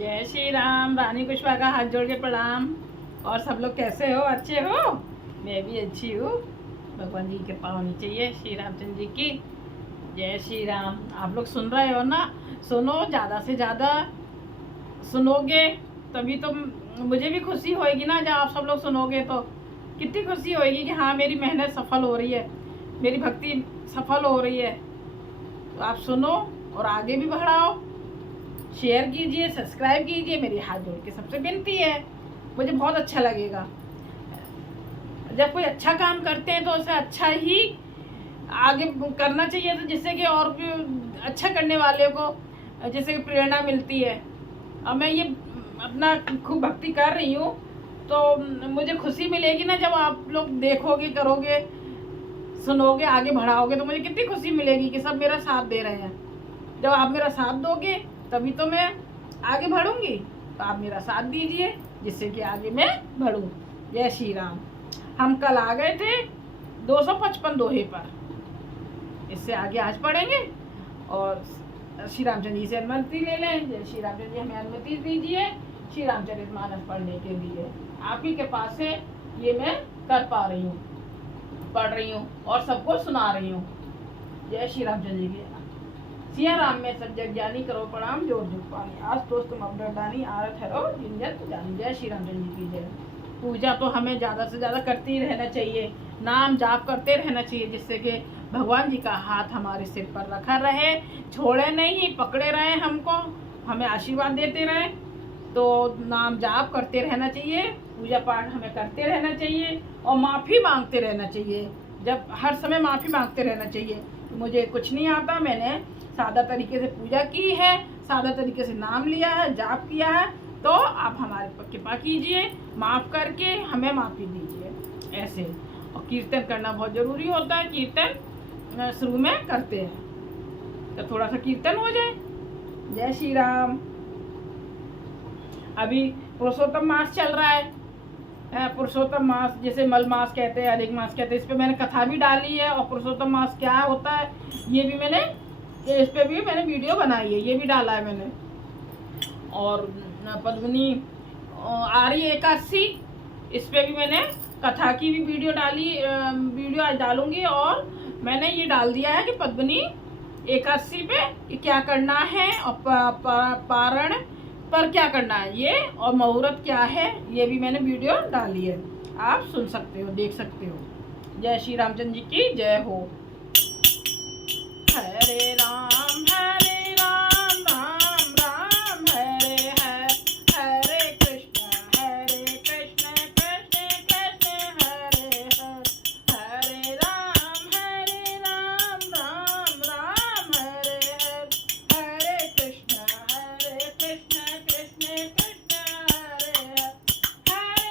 जय श्री राम। रानी पुष्पा का हाथ जोड़ के प्रणाम। और सब लोग कैसे हो? अच्छे हो? मैं भी अच्छी हूँ। भगवान जी की कृपा होनी चाहिए, श्री रामचंद्र जी की। जय श्री राम। आप लोग सुन रहे हो ना? सुनो, ज़्यादा से ज़्यादा सुनोगे तभी तो मुझे भी खुशी होएगी ना। जब आप सब लोग सुनोगे तो कितनी खुशी होएगी कि हाँ, मेरी मेहनत सफल हो रही है, मेरी भक्ति सफल हो रही है। तो आप सुनो और आगे भी बढ़ाओ, शेयर कीजिए, सब्सक्राइब कीजिए। मेरी हाथ जोड़ के सबसे विनती है, मुझे बहुत अच्छा लगेगा। जब कोई अच्छा काम करते हैं तो उसे अच्छा ही आगे करना चाहिए, तो जिससे कि और भी अच्छा करने वाले को जैसे कि प्रेरणा मिलती है। और मैं ये अपना खूब भक्ति कर रही हूँ तो मुझे खुशी मिलेगी ना, जब आप लोग देखोगे, करोगे, सुनोगे, आगे बढ़ाओगे तो मुझे कितनी खुशी मिलेगी कि सब मेरा साथ दे रहे हैं। जब आप मेरा साथ दोगे तभी तो मैं आगे बढ़ूंगी। तो आप मेरा साथ दीजिए जिससे कि आगे मैं बढ़ूं। जय श्री राम। हम कल आ गए थे 255 दोहे पर, इससे आगे आज पढ़ेंगे। और श्री रामचंद्र जी से अनुमति ले लें। जय श्री रामचंद्र जी, हमें अनुमति दीजिए श्री रामचरितमानस पढ़ने के लिए। आप ही के पास से ये मैं कर पा रही हूँ, पढ़ रही हूँ और सबको सुना रही हूँ। जय श्री रामचंद्र जी की। सिया राम में सब जग जानी, करो प्रणाम जोर जुग पानी। आज दोस्त तुम अवडरदानी, आरत हरो जिंजत जानी। जय श्री रामचंद्र जी की जय। पूजा तो हमें ज़्यादा से ज़्यादा करते ही रहना चाहिए, नाम जाप करते रहना चाहिए, जिससे कि भगवान जी का हाथ हमारे सिर पर रखा रहे, छोड़े नहीं, पकड़े रहे हमको, हमें आशीर्वाद देते रहे। तो नाम जाप करते रहना चाहिए, पूजा पाठ हमें करते रहना चाहिए और माफ़ी मांगते रहना चाहिए। जब हर समय माफ़ी मांगते रहना चाहिए। मुझे कुछ नहीं आता, मैंने सादा तरीके से पूजा की है, सादा तरीके से नाम लिया है, जाप किया है। तो आप हमारे पर कृपा कीजिए, माफ़ करके हमें माफ़ी दीजिए ऐसे। और कीर्तन करना बहुत ज़रूरी होता है। कीर्तन शुरू में करते हैं तो थोड़ा सा कीर्तन हो जाए। जय श्री राम। अभी पुरुषोत्तम मास चल रहा है। पुरुषोत्तम मास, जैसे मल मास कहते हैं, अधिक मास कहते हैं, इस पर मैंने कथा भी डाली है। और पुरुषोत्तम मास क्या होता है ये भी मैंने, इस पर भी मैंने वीडियो बनाई है, ये भी डाला है मैंने। और पद्मिनी आर्य एकादशी, इस पर भी मैंने कथा की भी वीडियो डाली, वीडियो आज डालूंगी। और मैंने ये डाल दिया है कि पद्मिनी एकादशी पे कि क्या करना है और पारण पर क्या करना है ये, और मुहूर्त क्या है, ये भी मैंने वीडियो डाली है। आप सुन सकते हो, देख सकते हो। जय श्री रामचंद्र जी की जय हो। हरे राम राम राम हरे हरे, हरे कृष्ण कृष्ण कृष्ण हरे हरे, हरे राम राम राम हरे हरे, हरे कृष्ण कृष्ण कृष्ण हरे हरे, हरे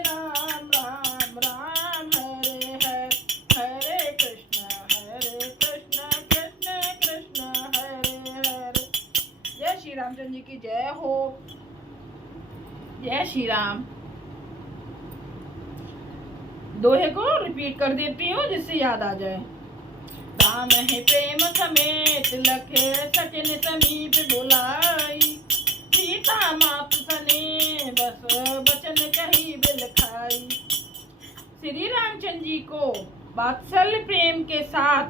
राम राम राम हरे हरे, हरे कृष्ण कृष्ण कृष्ण हरे हरे। जय श्री रामचंद्र जी की जय हो। जय श्री राम। दोहे को रिपीट कर देती हूँ जिससे याद आ जाए। राम है प्रेम समेत, लखे सचिन समीप बुलाई, सीता मात सने बस बचन कही बिल खाई। श्री रामचंद्र जी को वात्सल्य प्रेम के साथ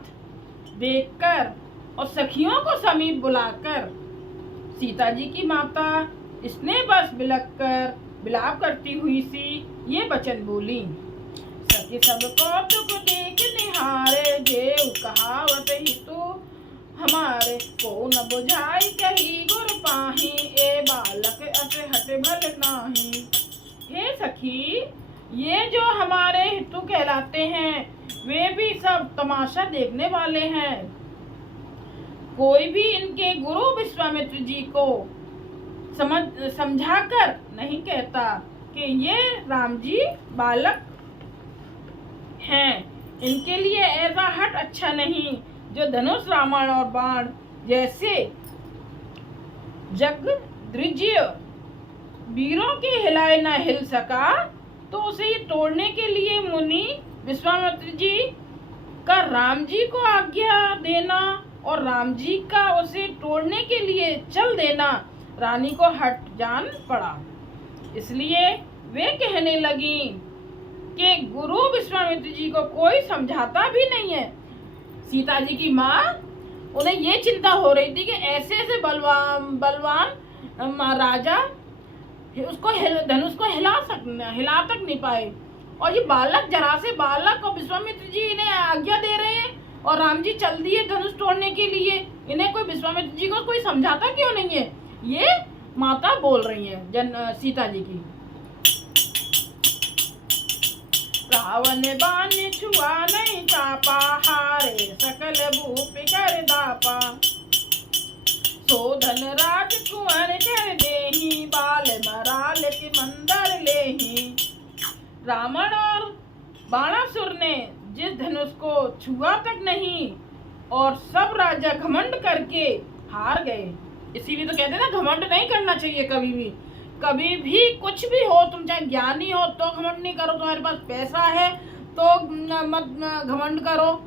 देखकर और सखियों को समीप बुलाकर सीता जी की माता स्नेह बस बिलक कर बिलाप करती हुई सी ये वचन बोली। सखी सब कौतुक देख निहारे, जेऊ कहावत ही तो हमारे, को न बुझाई कही गुर पाही, ए बालक अस हट भल नाही। हे सखी, ये जो हमारे हितू कहलाते हैं वे भी सब तमाशा देखने वाले हैं। कोई भी इनके गुरु विश्वामित्र जी को समझाकर नहीं कहता कि ये राम जी बालक हैं। इनके लिए ऐसा हट अच्छा नहीं जो धनुष रावण और बाण जैसे जगद्रिज्य वीरों के हिलाए न हिल सका, तो उसे तोड़ने के लिए मुनि विश्वामित्र जी का राम जी को आज्ञा देना और राम जी का उसे तोड़ने के लिए चल देना रानी को हट जान पड़ा। इसलिए वे कहने लगी कि गुरु विश्वामित्र जी को कोई समझाता भी नहीं है। सीता जी की माँ, उन्हें ये चिंता हो रही थी कि ऐसे ऐसे बलवान राजा उसको धनुष को हिला तक नहीं पाए, और ये बालक, जरा से बालक, और विश्वामित्र जी इन्हें आज्ञा दे रहे हैं और राम जी चल दिए धनुष तोड़ने के लिए। इन्हें कोई, विश्वामित्र जी को कोई समझाता क्यों नहीं है? ये माता बोल रही है सीता जी की। रावण बाण छुआ नहीं चापा, हारे सकल भूप कर दापा। शोधन राज कुंवर कर देही, बाल मराल के मंदर लेही। रावण और बाणासुर ने जिस धनुष को छुआ तक नहीं, और सब राजा घमंड करके हार गए। इसीलिए तो कहते हैं ना, घमंड नहीं करना चाहिए कभी भी। कभी भी कुछ भी हो, तुम चाहे ज्ञानी हो तो घमंड नहीं करो, तुम्हारे पास पैसा है तो मत घमंड करो,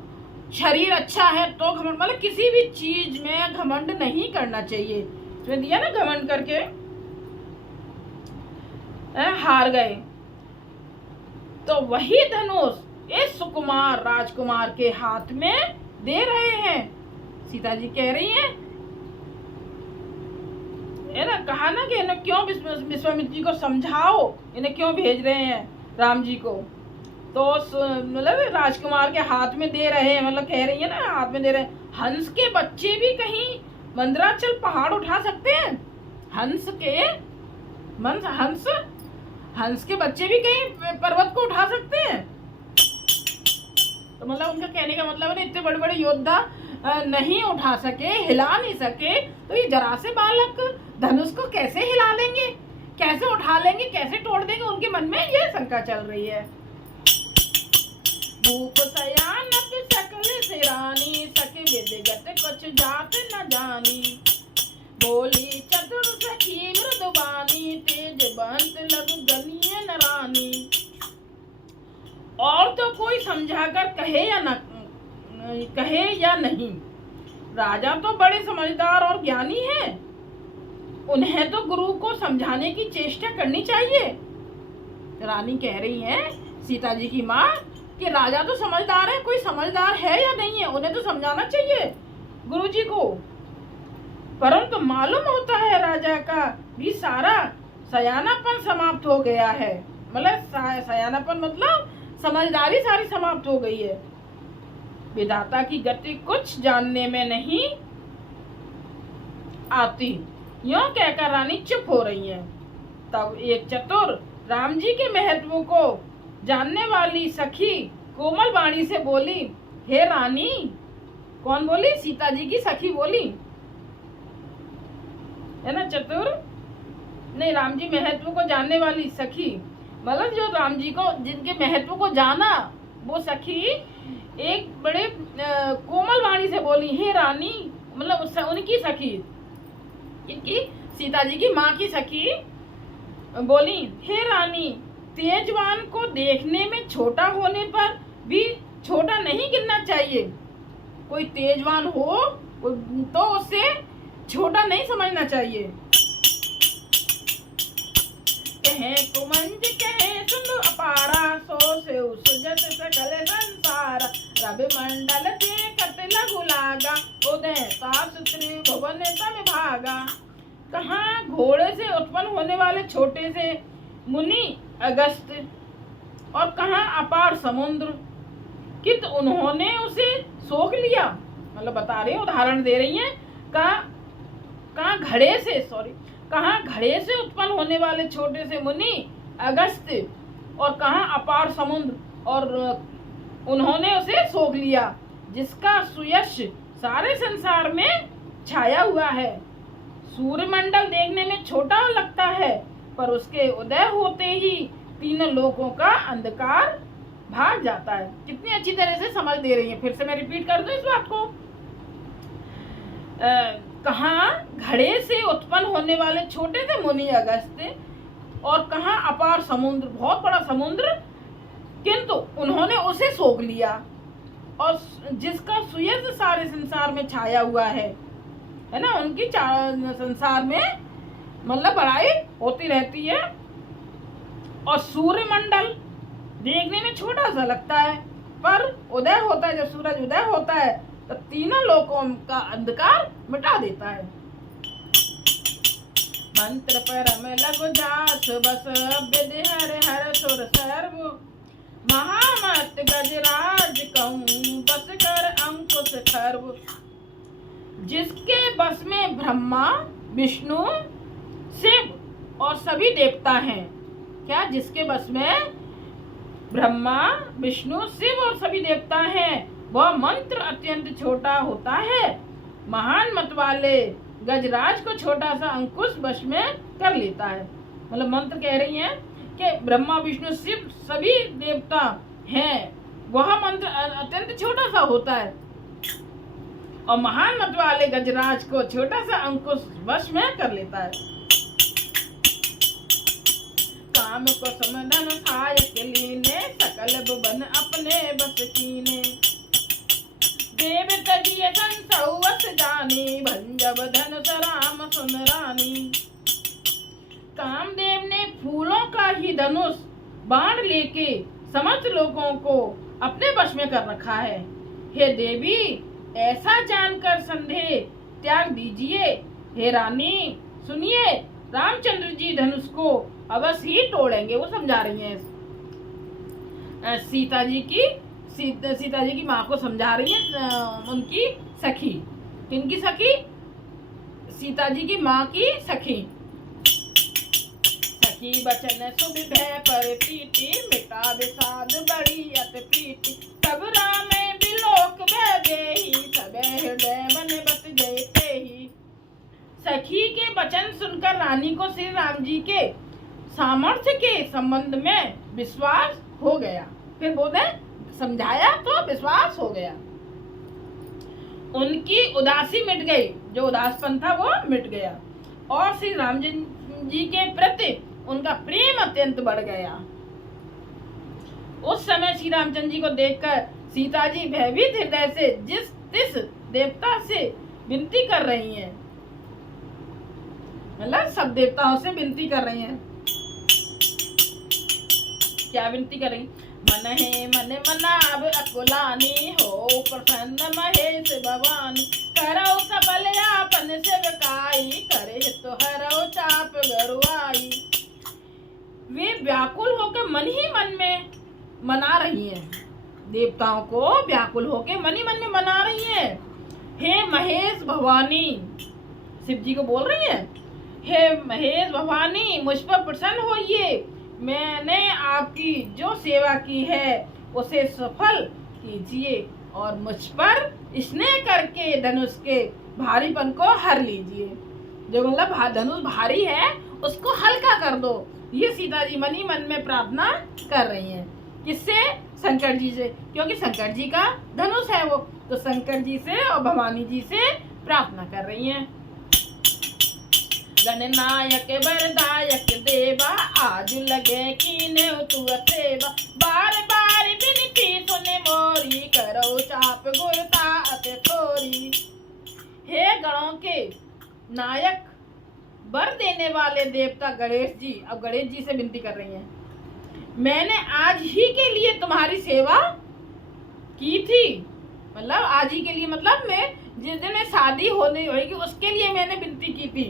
शरीर अच्छा है तो घमंड, मतलब किसी भी चीज में घमंड नहीं करना चाहिए। इसमें दिया ना, घमंड करके हार गए। तो वही धनुष इस सुकुमार राजकुमार के हाथ में दे रहे हैं। सीता जी कह रही हैं, है ना, कहा ना कि इन्हें क्यों विश्वामित्र जी को समझाओ, इन्हें क्यों भेज रहे हैं राम जी को। तो मतलब राजकुमार के हाथ में दे रहे हैं, मतलब कह रही है ना, हाथ में दे रहे हैं। हंस के बच्चे भी कहीं मंदराचल पहाड़ उठा सकते हैं? हंस के बच्चे भी कहीं पर्वत को उठा सकते हैं? तो मतलब उनका कहने का मतलब है, इतने बड़े बड़े योद्धा नहीं उठा सके, हिला नहीं सके, तो ये जरा से बालक धनुष को कैसे हिला लेंगे, कैसे उठा लेंगे, कैसे तोड़ देंगे? उनके मन में ये शंका चल रही है। भूप सयानत सकल से रानी, सके विदगत कुछ जात न जानी। बोली चतुर सखी मृदुबानी, तेज बंत लघु गनीय न रानी। और तो कोई समझाकर कहे या नहीं, राजा तो बड़े समझदार और ज्ञानी हैं, उन्हें तो गुरु को समझाने की चेष्टा करनी चाहिए। रानी कह रही है सीता जी की माँ कि राजा तो समझदार है, कोई समझदार है या नहीं है, उन्हें तो समझाना चाहिए गुरु जी को। परंतु मालूम होता है राजा का भी सारा सयानापन समाप्त हो गया है। मतलब सयानापन मतलब समझदारी सारी समाप्त हो गई है। विधाता की गति कुछ जानने में नहीं आती, यूं कहकर रानी चुप हो रही है। तब एक चतुर राम जी के महत्व को जानने वाली सखी कोमल वाणी से बोली, हे रानी। कौन बोली? सीता जी की सखी बोली, है ना, चतुर नहीं, राम जी महत्व को जानने वाली सखी, मतलब जो राम जी को, जिनके महत्व को जाना, वो सखी एक बड़े कोमल वाणी से बोली, हे रानी, मतलब उनकी सखी, इनकी सीता जी की माँ की सखी बोली, हे रानी, तेजवान को देखने में छोटा होने पर भी छोटा नहीं गिनना चाहिए। कोई तेजवान हो तो उसे छोटा नहीं समझना चाहिए। कहे कुमंज कहे सुंदर अपारा, सो से सुजत सकल संसार। रवि मंडल देखत लघु लागा, उदय सास त्रिभुवन तम भागा। कहाँ घोड़े से उत्पन्न होने वाले छोटे से मुनि अगस्त, और कहाँ अपार समुद्र, किंतु उन्होंने उसे सोख लिया। मतलब बता रही, उदाहरण दे रही हैं, कहाँ घड़े से उत्पन्न होने वाले छोटे से मुनि अगस्त, और कहाँ अपार समुद्र, और उन्होंने उसे सोख लिया, जिसका सुयश सारे संसार में छाया हुआ है। सूर्यमंडल देखने में छोटा लगता है, पर उसके उदय होते ही तीनों लोकों का अंधकार भाग जाता है। कितनी अच्छी तरह से समझ दे रही है। फिर से मैं रिपीट कर दूं इस बात को। कहाँ घड़े से उत्पन्न होने वाले छोटे से मुनि अगस्त, और कहाँ अपार समुद्र, बहुत बड़ा समुद्र, किंतु उन्होंने उसे सोख लिया, और जिसका सुयश सारे संसार में छाया हुआ है ना, उनकी संसार में मतलब बड़ाई होती रहती है। और सूर्यमंडल देखने में छोटा सा लगता है, पर उदय होता है, जब सूरज उदय होता है तो तीनों लोकों का अंधकार मिटा देता है। मंत्र परम लघु जास बस विधि हर हर सुर सर्व, महामत गजराज कहूँ बस कर अंकुश खर्व। जिसके बस में ब्रह्मा विष्णु शिव और सभी देवता हैं। क्या? जिसके बस में ब्रह्मा विष्णु शिव और सभी देवता हैं, वह मंत्र अत्यंत छोटा होता है। महान मत वाले गजराज को छोटा सा अंकुश वश में कर लेता है। मतलब मंत्र कह रही हैं कि ब्रह्मा विष्णु शिव सभी देवता हैं, वह मंत्र अत्यंत छोटा सा होता है और महान मत वाले गजराज को छोटा सा अंकुश वश में कर लेता है। काम को समधन सहायक लीने, सकल भुवन अपने बस कीने। देव तजिए संसौवस जानी, भंजब धनुष राम सुन रानी। कामदेव ने फूलों का ही धनुष बाण लेके समस्त लोगों को अपने वश में कर रखा है। हे देवी, ऐसा जानकर संदेह त्याग दीजिए। हे रानी सुनिए, रामचंद्र जी धनुष को अवश्य ही तोड़ेंगे। वो समझा रही हैं सीता जी की माँ को समझा रही है, उनकी सखी। किनकी सखी? सीता जी की माँ की सखी। सखी बचन सुख भय पर प्रीति, मिटा विषाद बड़ी अति प्रीति। तब राम बिलोक भय देहि, सब हृदय मन बस जयते ही। सखी के वचन सुनकर रानी को श्री राम जी के सामर्थ्य के संबंध में विश्वास हो गया। फिर बोले समझाया तो विश्वास हो गया। उनकी उदासी मिट गई, जो उदासपन था वो मिट गया और श्री राम जी के प्रति उनका प्रेम अत्यंत बढ़ गया। उस समय श्री रामचंद्र जी को देखकर सीता जी भयभीत हृदय से जिस देवता से विनती कर रही हैं, मतलब सब देवताओं से विनती कर रही हैं। क्या विनती कर रही? मन है मन मनाब अकुलानी, हो प्रसन्न महेश भवानी। करो सबल आपन सेवकाई, करे तो हरो चाप गरुआई। वे व्याकुल होकर मन ही मन में मना रही हैं, देवताओं को व्याकुल होकर मन ही मन में मना रही हैं। हे महेश भवानी, शिव जी को बोल रही हैं, हे महेश भवानी मुझ पर प्रसन्न होइए। मैंने आपकी जो सेवा की है उसे सफल कीजिए और मुझ पर स्नेह करके धनुष के भारीपन को हर लीजिए। जो मतलब धनुष भारी है उसको हल्का कर दो। ये सीता जी मन ही मन में प्रार्थना कर रही हैं। किससे? शंकर जी से, क्योंकि शंकर जी का धनुष है वो, तो शंकर जी से और भवानी जी से प्रार्थना कर रही हैं। गणनायक वरदायक देवा, आज लगे कीने तू सेवा। बार बार विनती सुने मोरी, करो चाप गुरता अते थोरी। हे गणों के नायक, वर देने वाले देवता गणेश जी, अब गणेश जी से विनती कर रही हैं, मैंने आज ही के लिए तुम्हारी सेवा की थी। मतलब आज ही के लिए, मतलब मैं जिस दिन में शादी होने होगी उसके लिए मैंने विनती की थी।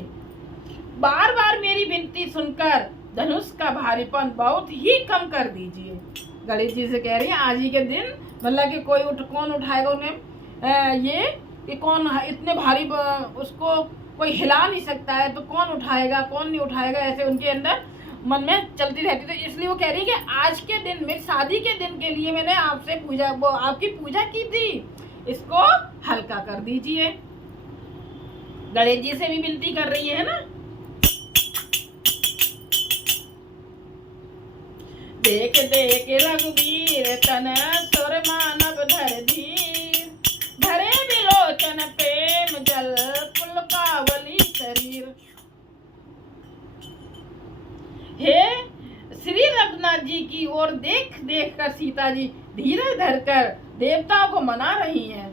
बार बार मेरी विनती सुनकर धनुष का भारीपन बहुत ही कम कर दीजिए। गणेश जी से कह रही है आज ही के दिन, मतलब कि कौन उठाएगा उन्हें, ये कि कौन इतने भारी उसको कोई हिला नहीं सकता है, तो कौन उठाएगा कौन नहीं उठाएगा, ऐसे उनके अंदर मन में चलती रहती। तो इसलिए वो कह रही है कि आज के दिन में, शादी के दिन के लिए मैंने आपसे पूजा, वो आपकी पूजा की थी, इसको हल्का कर दीजिए। गणेश जी से भी विनती कर रही है ना। देख देख रघुवीर तन, सुर मानव धर धीर। धरे विलोचन प्रेम जल, पुलकावली शरीर। हे श्री रघुनाथ जी की ओर देख देख कर सीता जी धीरज धरकर देवताओं को मना रही हैं।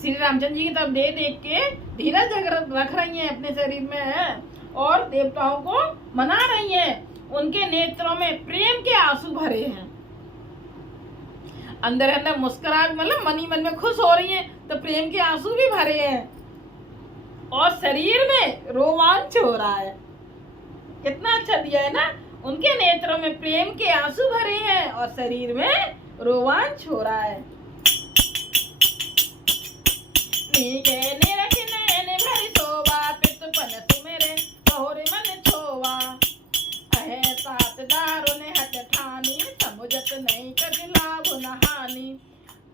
श्री रामचंद्र जी की तरफ देख देख के धीरज रख रही हैं अपने शरीर में, और देवताओं को मना रही हैं। उनके नेत्रों में प्रेम के आंसू भरे हैं। अंदर अंदर मुस्कुरा, मतलब मन ही मन में खुश हो रही हैं, तो प्रेम के आंसू भी भरे हैं और शरीर में रोमांच हो रहा है। कितना अच्छा दिया है ना। उनके नेत्रों में प्रेम के आंसू भरे हैं और शरीर में रोमांच हो रहा है।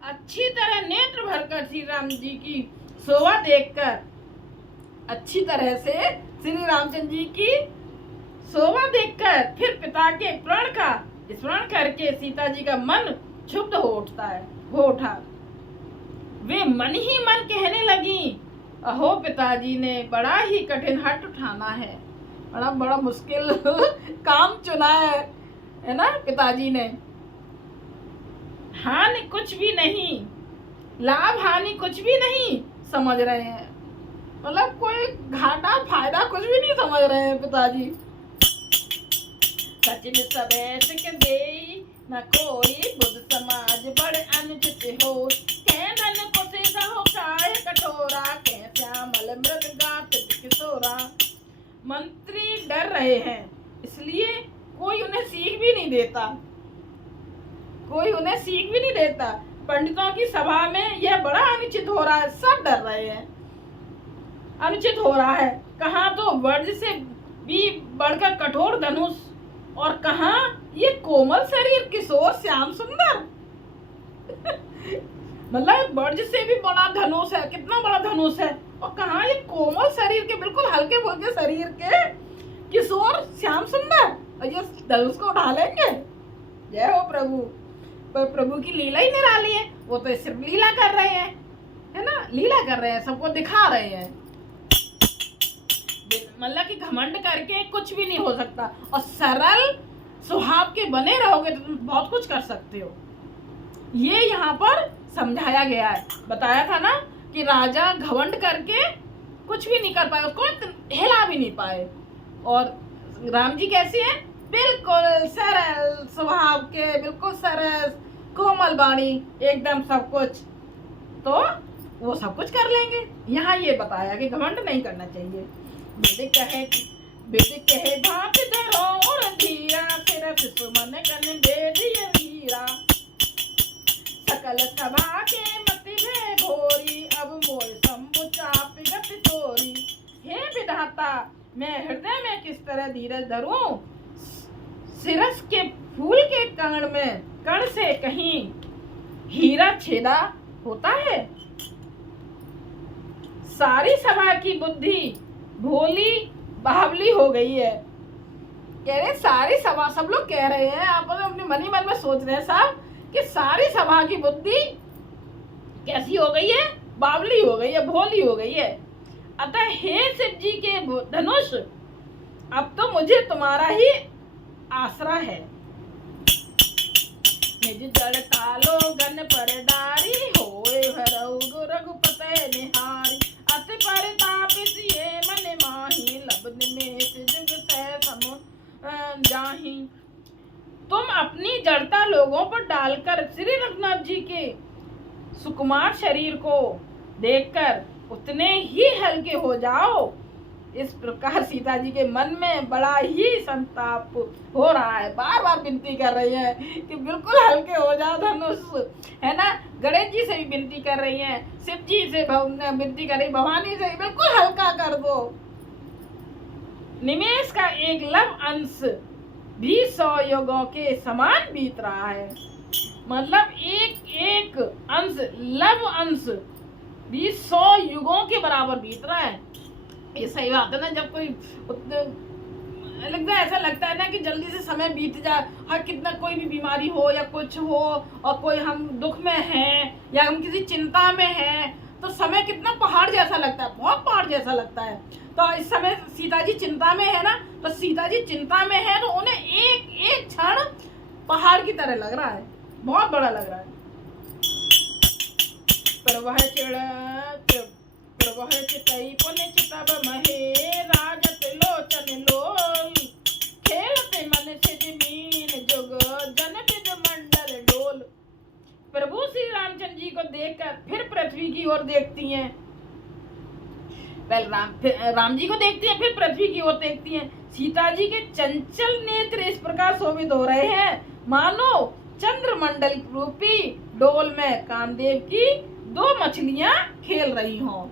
अच्छी तरह नेत्र भरकर श्री राम जी की शोभा देखकर, अच्छी तरह से श्री रामचंद्र जी की शोभा देखकर फिर पिता के प्रण का स्मरण करके सीता जी का मन क्षुब्ध हो उठा। वे मन ही मन कहने लगी, अहो पिताजी ने बड़ा ही कठिन हट उठाना है, बड़ा मुश्किल काम चुना है ना पिताजी ने। हानि कुछ भी नहीं, लाभ हानि कुछ भी नहीं समझ रहे हैं, मतलब कोई घाटा फायदा कुछ भी नहीं समझ रहे हैं पिताजी। सचिन सब ऐसे के दे न कोई बुद्ध समाज बड़े अनुचित हो, धन को से हो चाहे कठोरा, श्यामल मृद गात किशोरा। मंत्री डर रहे हैं, इसलिए कोई उन्हें सीख भी नहीं देता। पंडितों की सभा में यह बड़ा अनुचित हो रहा है, सब डर रहे हैं, अनुचित हो रहा है। कहाँ तो वज्र से भी बढ़कर कठोर धनुष, और कहाँ ये कोमल शरीर किशोर श्याम सुंदर। मतलब वज्र से भी बड़ा धनुष है, कितना बड़ा धनुष है, और कहाँ ये कोमल शरीर के, बिल्कुल हल्के फुल्के शरीर के किशोर श्याम सुंदर, और ये धनुष को उठा लेंगे। जय हो प्रभु। पर प्रभु की लीला ही निराली है, वो तो सिर्फ लीला कर रहे हैं, है ना, लीला कर रहे हैं, सबको दिखा रहे हैं। मतलब कि घमंड करके कुछ भी नहीं हो सकता, और सरल स्वभाव के बने रहोगे तो तुम बहुत कुछ कर सकते हो। ये यहाँ पर समझाया गया है। बताया था ना कि राजा घमंड करके कुछ भी नहीं कर पाए, उसको हिला भी नहीं पाए। और राम जी कैसे हैं? बिल्कुल सरल स्वभाव के, बिल्कुल सरल कोमल वाणी, एकदम सब कुछ, तो वो सब कुछ कर लेंगे। यहाँ ये बताया कि घमंड नहीं करना चाहिए। बेटे कहे भात धरो और धीरा, सिर सुमन कन बेदिया हीरा, सकल सभा के मति भय भोरी, अब मोय शंभु चाप गति तोरी। हे विधाता, मैं हृदय में किस तरह धीरज धरूं, सिरस के फूल के कण से कहीं हीरा छेदा होता है। सारी सभा की बुद्धि भोली बावली हो गई है। कह रहे सारी सभा, सब लोग कह रहे हैं, आप अपने मन ही मन में सोच रहे हैं साहब कि सारी सभा की बुद्धि कैसी हो गई है? बावली हो गई है, भोली हो गई है। अतः हे शिव जी के धनुष, अब तो मुझे तुम्हारा ही आसरा है। निज जड़ कालो गन पर डारी, होए भरऊ रघुपते निहारी, अति परिताप सिए मन माही, लब निमेष जुग सह सम जाही। तुम अपनी जड़ता लोगों पर डालकर श्री रघुनाथ जी के सुकुमार शरीर को देखकर उतने ही हल्के हो जाओ। इस प्रकार सीता जी के मन में बड़ा ही संताप हो रहा है। बार बार विनती कर रही है कि बिल्कुल हल्के हो जाओ धनुष, है ना। गणेश जी से भी विनती कर रही हैं, शिव जी से विनती कर रही, भवानी से बिल्कुल हल्का कर दो। निमेष का एक लव अंश भी 100 युगों के समान बीत रहा है। मतलब एक अंश, लव अंश भी 100 युगों के बराबर बीत रहा है। ये सही बात है ना। जब कोई ऐसा लगता है ना कि जल्दी से समय बीत जाए, हर कितना कोई भी बीमारी हो या कुछ हो, और कोई हम दुख में हैं या हम किसी चिंता में हैं, तो समय कितना पहाड़ जैसा लगता है, बहुत पहाड़ जैसा लगता है। तो इस समय सीता जी चिंता में है ना, तो सीता जी चिंता में है, तो उन्हें एक एक क्षण पहाड़ की तरह लग रहा है, बहुत बड़ा लग रहा है। पर वह चितई पुण्य चितब महे, राजत लोचन ओर देखती हैं। पहले राम जी को देखती हैं, फिर पृथ्वी की ओर देखती हैं। सीता जी के चंचल नेत्र इस प्रकार शोभित हो रहे हैं मानो चंद्रमंडल रूपी डोल में कामदेव की दो मछलियां खेल रही हों।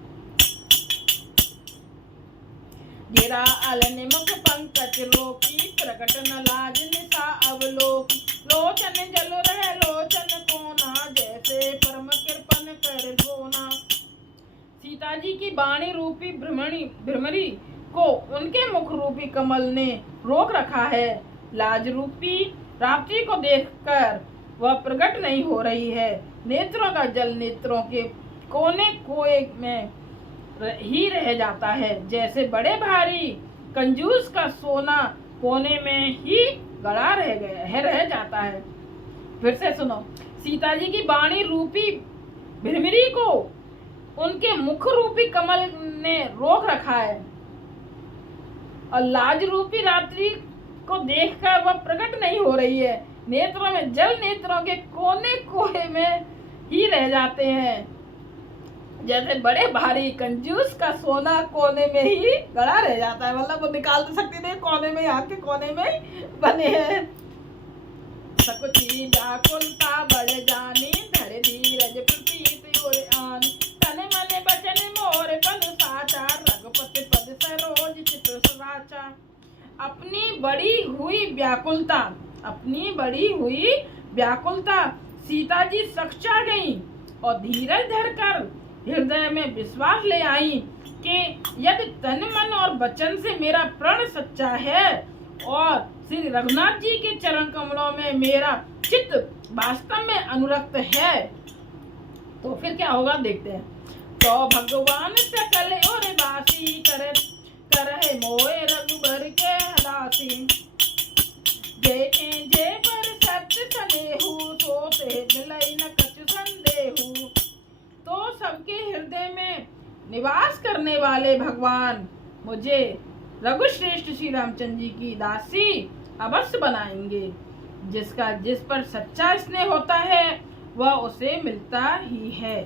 गिरा अलन मुख पंकज रोकी, प्रकट न लाज निशा अवलोकी। लोचन जल रहे लोचन कोना, जैसे परम कृपन कर गोना। सीता जी की वाणी रूपी भ्रमरी को उनके मुख रूपी कमल ने रोक रखा है। लाज रूपी रात्रि को देखकर वह प्रकट नहीं हो रही है। नेत्रों का जल नेत्रों के कोने कोए में ही रह जाता है, जैसे बड़े भारी कंजूस का सोना कोने में ही गड़ा रह जाता है। फिर से सुनो। सीता जी की वाणी रूपी भ्रमरी को उनके मुख रूपी कमल ने रोक रखा है और लाज रूपी रात्रि को देखकर वह प्रकट नहीं हो रही है। नेत्रों में जल नेत्रों के कोने कोने में ही रह जाते हैं, जैसे बड़े भारी कंजूस का सोना कोने में ही गड़ा रह जाता है। मतलब वो निकाल तो सकती नहीं, कोने में आँख के कोने में ही बने हैं। सकुची व्याकुलता बढ़ जानी, धर धीरज प्रतीत और आन। तन मन बचन मोर पद साचा, रघुपति पद सरोज चित्र सराचा। अपनी बड़ी हुई व्याकुलता सीता जी सचा गई और धीरज धरकर हृदय में विश्वास ले आई कि यदि तन मन और वचन से मेरा प्रण सच्चा है और श्री रघुनाथ जी के चरण कमलों में मेरा चित्त वास्तव में अनुरक्त है, तो फिर क्या होगा देखते हैं। तो भगवान सकल और वासी करहे मोए रघुबर के हदासी। जे पर सत्य सनेहु, सोते मिलई न कछु संदेहु। तो सबके हृदय में निवास करने वाले भगवान मुझे रघुश्रेष्ठ श्री रामचंद्र जी की दासी अवश्य बनाएंगे। जिस पर सच्चा स्नेह होता है वह उसे मिलता ही है,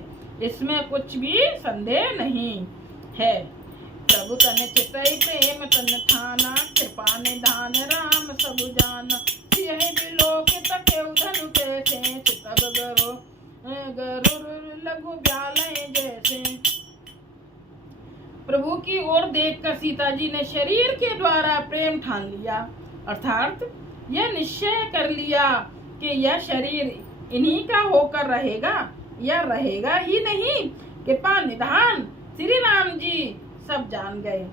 इसमें कुछ भी संदेह नहीं है। प्रभु तन चितई प्रेम तन ठाना, कृपा निधान राम सब जाना। यही बिलोक तके उधन कैसे, चितब गरुर लघु ब्यालय जैसे। प्रभु की ओर देखकर सीता जी ने शरीर के द्वारा प्रेम ठान लिया, अर्थात यह निश्चय कर लिया कि यह शरीर इन्हीं का होकर रहेगा या रहेगा ही नहीं। कृपा निधान श्री राम जी सब जान गए।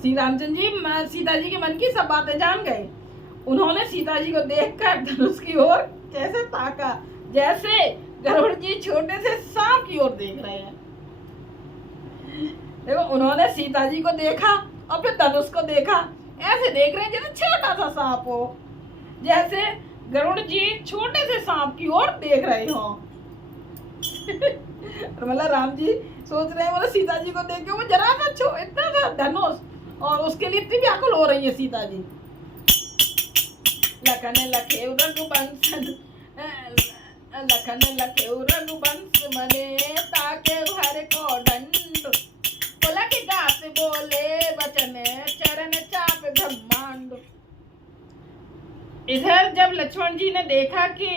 श्री रामचंद्र जी सीता जी के मन की सब बातें जान गए। उन्होंने सीता जी को देखकर धनुष की ओर कैसे ताका, जैसे गरुड़ जी छोटे से सांप की ओर देख रहे हैं। देखो, उन्होंने सीता जी को देखा और फिर धनुष को देखा, ऐसे देख रहे हैं जैसे छोटा सा सांप हो, जैसे गरुड़ जी छोटे से सांप की ओर देख रहे हो। मतलब राम जी सोच रहे हैं मतलब सीता जी को देख के वो जरा सा इतना सा धनुष, और उसके लिए इतनी व्याकुल हो रही है सीता जी। लखन लखे रघुवंश मने, ताके हर को दंड। पुलक गात बोले वचन, चरण चाप ब्रह्मांड। इधर जब लक्ष्मण जी ने देखा कि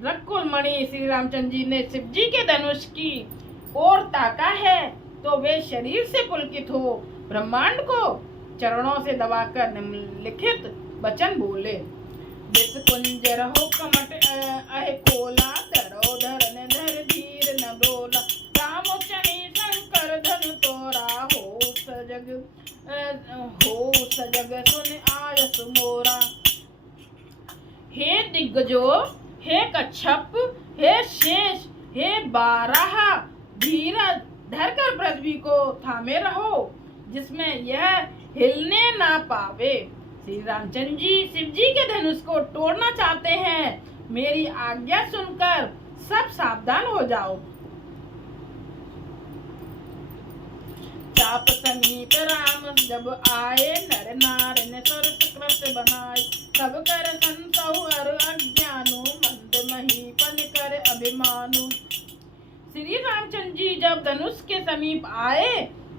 रघुकुल मणि श्री रामचंद्र जी ने शिव जी के धनुष की ओर ताका है, तो वे शरीर से पुलकित हो ब्रह्मांड को चरणों से दबाकर निम्नलिखित वचन बोले। जिस कुंजर हो कमट अहे कोला, धरो धरन धर धीर न डोला। राम चनी शंकर धनु तोरा, हो सजग सुन आयस मोरा। हे दिग्गजो, हे कच्छप, हे शेष, हे बारह, धीरज धरकर पृथ्वी को थामे रहो, जिसमें यह हिलने ना पावे। श्री रामचंद्र जी शिव जी के धनुष को तोड़ना चाहते हैं, मेरी आज्ञा सुनकर सब सावधान हो जाओ। चाप समीप राम जब आए, नर नार ने सुर सुकृत बनाए। सब कर संसहु अर अज्ञानु, मंद महीपन कर अभिमानु। श्री रामचंद्र जी जब धनुष के समीप आए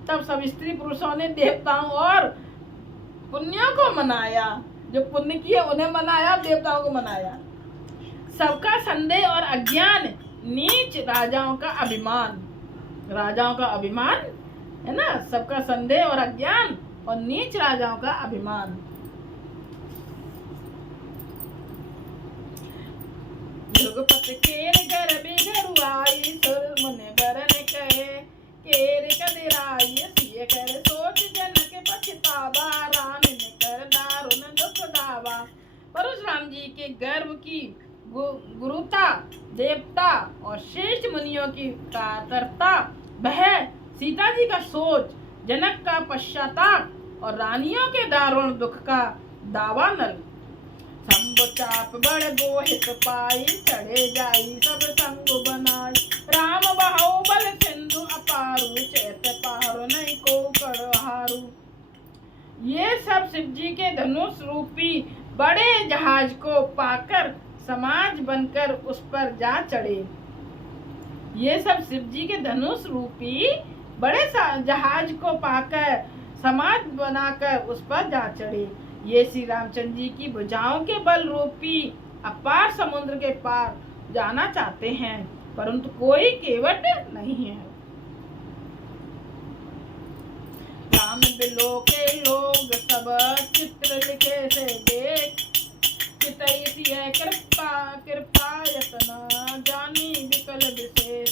तब सब स्त्री पुरुषों ने देवताओं और पुण्यों को मनाया। जो पुण्य किए उन्हें मनाया, देवताओं को मनाया। सबका संदेह और अज्ञान, नीच राजाओं का अभिमान। राजाओं का अभिमान है ना, सबका संदेह और अज्ञान और नीच राजाओं का अभिमान। युगपत केर घर बिघरु आई, सुर मुनि बरन कहे केर कदिराई। सिय कर सोच जनक पछतावा, राम ने कर दारुण दुख दावा। परशुराम जी के गर्भ की गुरुता, देवता और श्रेष्ठ मुनियों की कातरता, वह सीता जी का सोच, जनक का पश्चाताप और रानियों के दारुण दुख का दावा नल। शंभु चाप बड़ गोहित पाई, चढ़े जाई सब संग बनाई। राम बाहुबल सिंधु अपारू, चैत पहाड़ नहीं को कड़हारू। ये सब शिव जी के धनुष रूपी बड़े जहाज को पाकर समाज बनकर उस पर जा चढ़े। ये सब शिव जी के धनुष रूपी बड़े जहाज को पाकर समाज बनाकर उस पर जा चढ़े। ये श्री रामचंद्र जी की भुजाओं के बल रूपी अपार समुद्र के पार जाना चाहते हैं, परंतु कोई केवट नहीं है। राम बिलो के लोग सब चित्र लिखे से देख, कृपा यतना जानी विकल विशेष।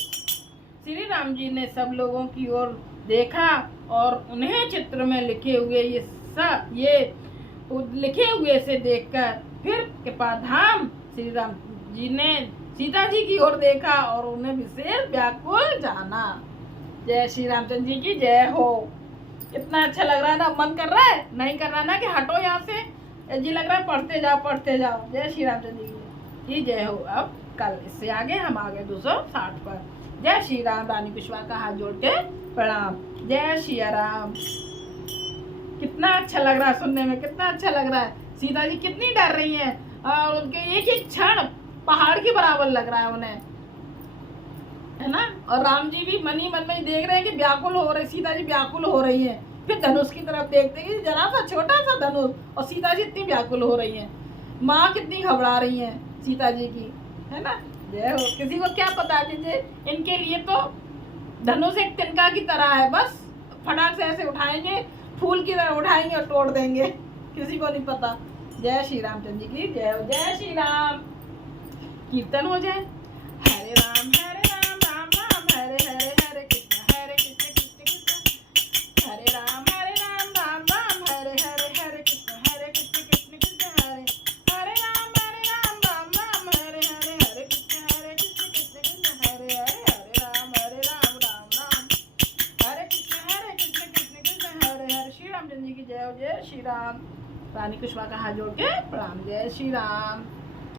श्री राम जी ने सब लोगों की ओर देखा और उन्हें चित्र में लिखे हुए ये लिखे हुए से देखकर फिर कृपा धाम श्री राम जी ने सीता जी की ओर देखा और उन्हें विशेष व्याकुल जाना। जय श्री रामचंद्र जी की जय हो। कितना अच्छा लग रहा है ना, मन कर रहा है, नहीं कर रहा ना कि हटो यहाँ से, जी लग रहा है पढ़ते जाओ पढ़ते जाओ। जय श्री रामचंद्र जी की जय हो। अब कल इससे आगे हम आगे 260 पर। जय श्री राम। रानी कुशवाहा का हाथ जोड़ के प्रणाम। जय श्री राम। कितना अच्छा लग रहा है सुनने में, कितना अच्छा लग रहा है। सीता जी कितनी डर रही हैं और उनके एक एक क्षण पहाड़ के बराबर लग रहा है उन्हें, है ना। और राम जी भी मन ही मन में देख रहे हैं कि व्याकुल हो रहे, सीता जी व्याकुल हो रही हैं। फिर धनुष की तरफ देखते हैं, जरा सा छोटा सा धनुष और सीता जी इतनी व्याकुल हो रही हैं। माँ कितनी घबरा रही हैं सीता जी की, है ना। जय हो। किसी को क्या पता कीजिए, इनके लिए तो धनुष एक तिनका की तरह है, बस फटाक से ऐसे उठाएंगे, फूल की तरह उठाएंगे और तोड़ देंगे, किसी को नहीं पता। जय श्री रामचंद्र जी की जय हो। जय श्री राम। कीर्तन हो जाए। हरे राम राम राम हरे हरे, हरे कृष्ण कृष्ण कृष्ण हरे राम राम राम हरे हरे, हरे कृष्ण कृष्ण कृष्ण हरे हरे राम राम हरे हरे, हरे कृष्ण कृष्ण कृष्ण हरे हरे, हरे राम राम राम हरे कृष्ण कृष्ण हरे हरे। श्री रामचंद्र जी की जय हो। जय श्री राम। रानी कुशवाहा का हाथ जोड़ के प्रणाम। जय श्री राम।